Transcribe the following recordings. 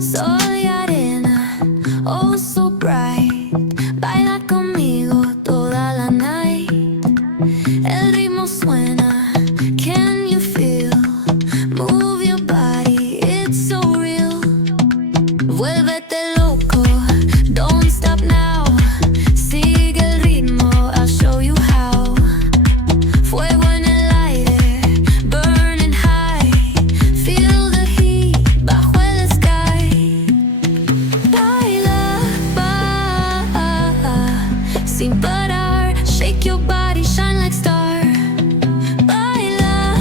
Soy arena, oh so bright. Baila conmigo toda la night. El ritmo suena, can you feel? Move your body, it's so real. Vuélvete loco, don't stop now. Sigue el ritmo, I'll show you how. Fuego en el aire, burning high. Feel the heat bajo el sky. Baila, sin parar. Shake your body, shine like star. Baila,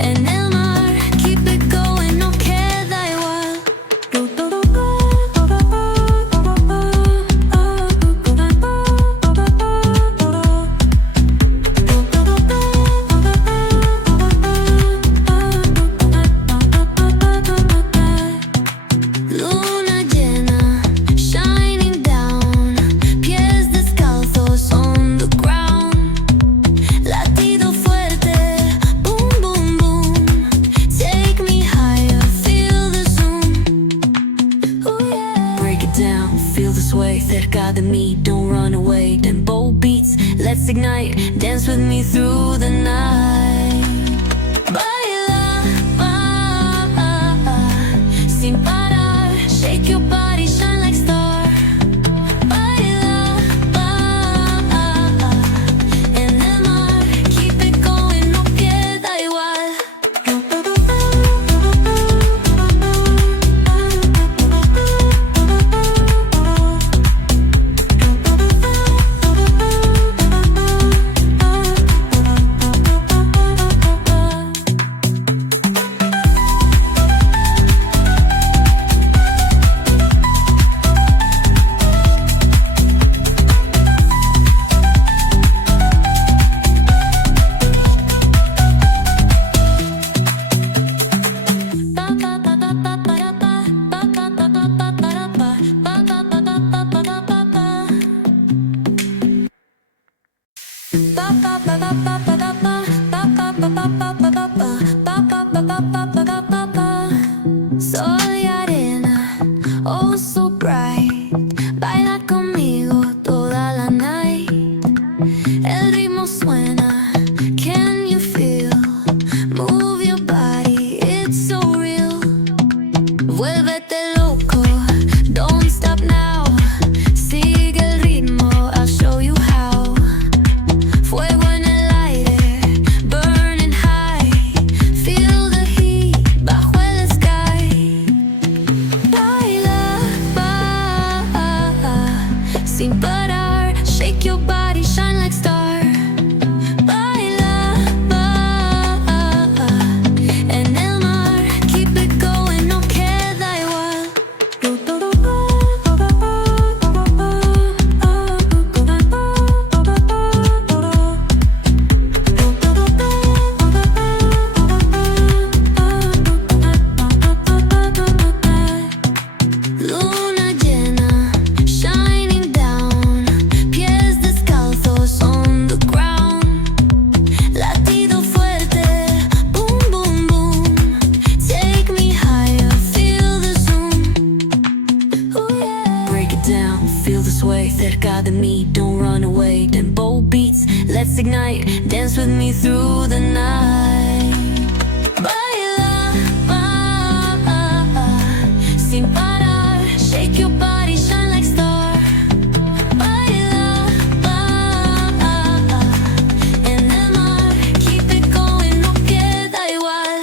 en el mar. Keep it going, no queda igual. Luna llena, shining down. Pies descalzos on the ground. Latido fuerte, boom, boom, boom. Take me higher, feel the zoom. Ooh, yeah. Break it down, feel the sway. Cerca de mí, don't run away. Tempo beats, let's ignite. Dance with me through the night. Baila, sin parar. Shake your body, shine like star. Baila, en el mar. Keep it going, no queda igual. Soy arena, oh so bright. Baila conmigo toda la night. El ritmo suena, can you feel? Move your body, it's so real. Vuélvete loco, don't stop now. Sigue el ritmo, I'll show you how. Fuego en el aire, burning high. Feel the heat bajo el sky. Baila, sin parar. Shake your body, shine like star. Baila, en el mar. Keep it going, no queda igual. Luna llena, shining down. Pies descalzos on the ground. Latido fuerte, boom, boom, boom. Take me higher, feel the zoom. Ooh, yeah. Break it down, feel the sway. Cerca de mí, don't run away. Tempo beats, let's ignite. Dance with me through the night. Baila, sin parar. Shake your body, shine like star. Baila, en el mar. Keep it going, no queda igual.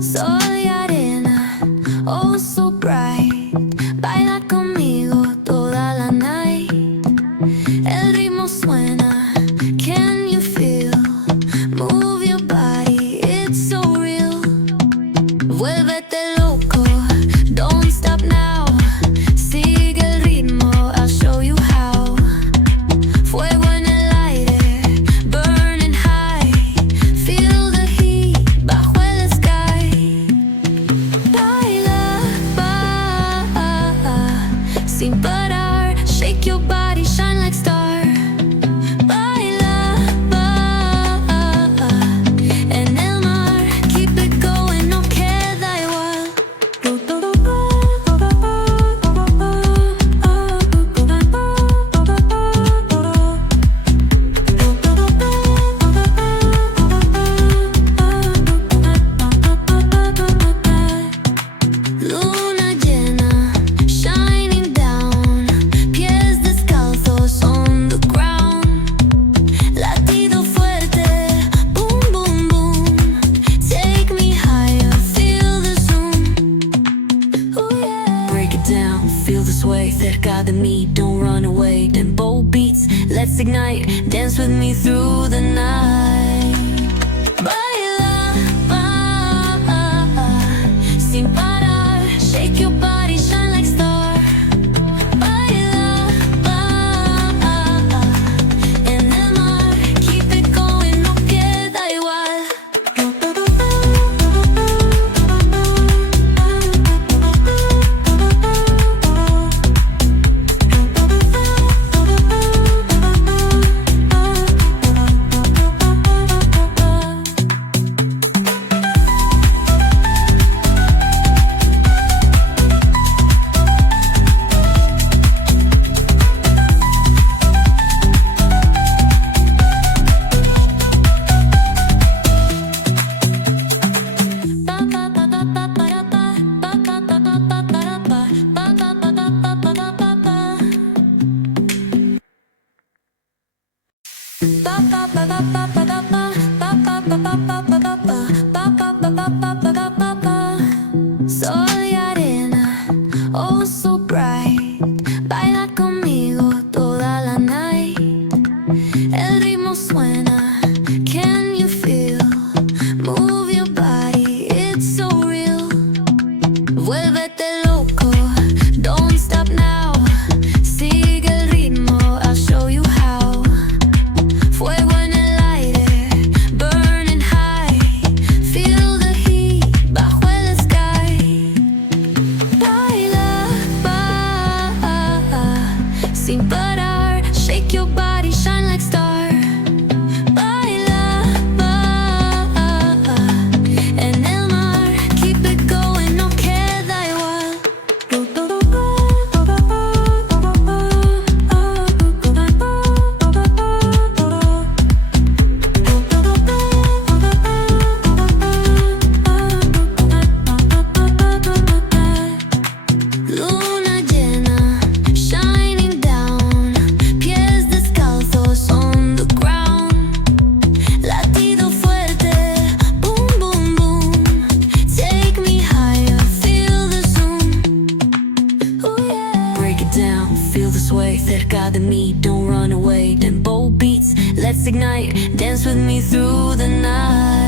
Sol y arena, oh so bright. Baila conmigo toda la night. El ritmo suena, can you feel? Move your body, it's so real. Vuélvete loco, don't stop now. Sigue el ritmo, I'll show you how. Fuego en el aire, burning high. Feel the heat bajo el sky. Baila, sin parar. Shake your body, shine like star. Baila, en el mar. Keep it going, no queda igual. Luna llena, shining down. Pies descalzos on the ground. Latido fuerte, boom, boom, boom. Take me higher, feel the zoom. Oh yeah. Break it down, feel the sway. Cerca de mí, don't run away. Tempo beats, let's ignite. Dance with me through the night. Baila, sin parar. Shake your body, shine like star. Baila, en el mar. Keep it going, no queda igual. Sol y arena, oh so bright. Baila conmigo toda la night. El ritmo suena, can you feel? Move your body, it's so real. Vuélvete loco, don't stop now. Sigue el ritmo, I'll show you how. Fuego en el aire, burning high. Feel the heat bajo el sky. Baila, sin parar. Shake your body, shine like star. Baila, en el mar. Keep it going, no queda igual. Luna llena, shining down. Pies descalzos on the ground. Latido fuerte, boom, boom, boom. Take me higher, feel the zoom. Oh yeah. Break it down, feel the sway. Cerca de mí, don't run away. Tempo beats, let's ignite. Dance with me through the night.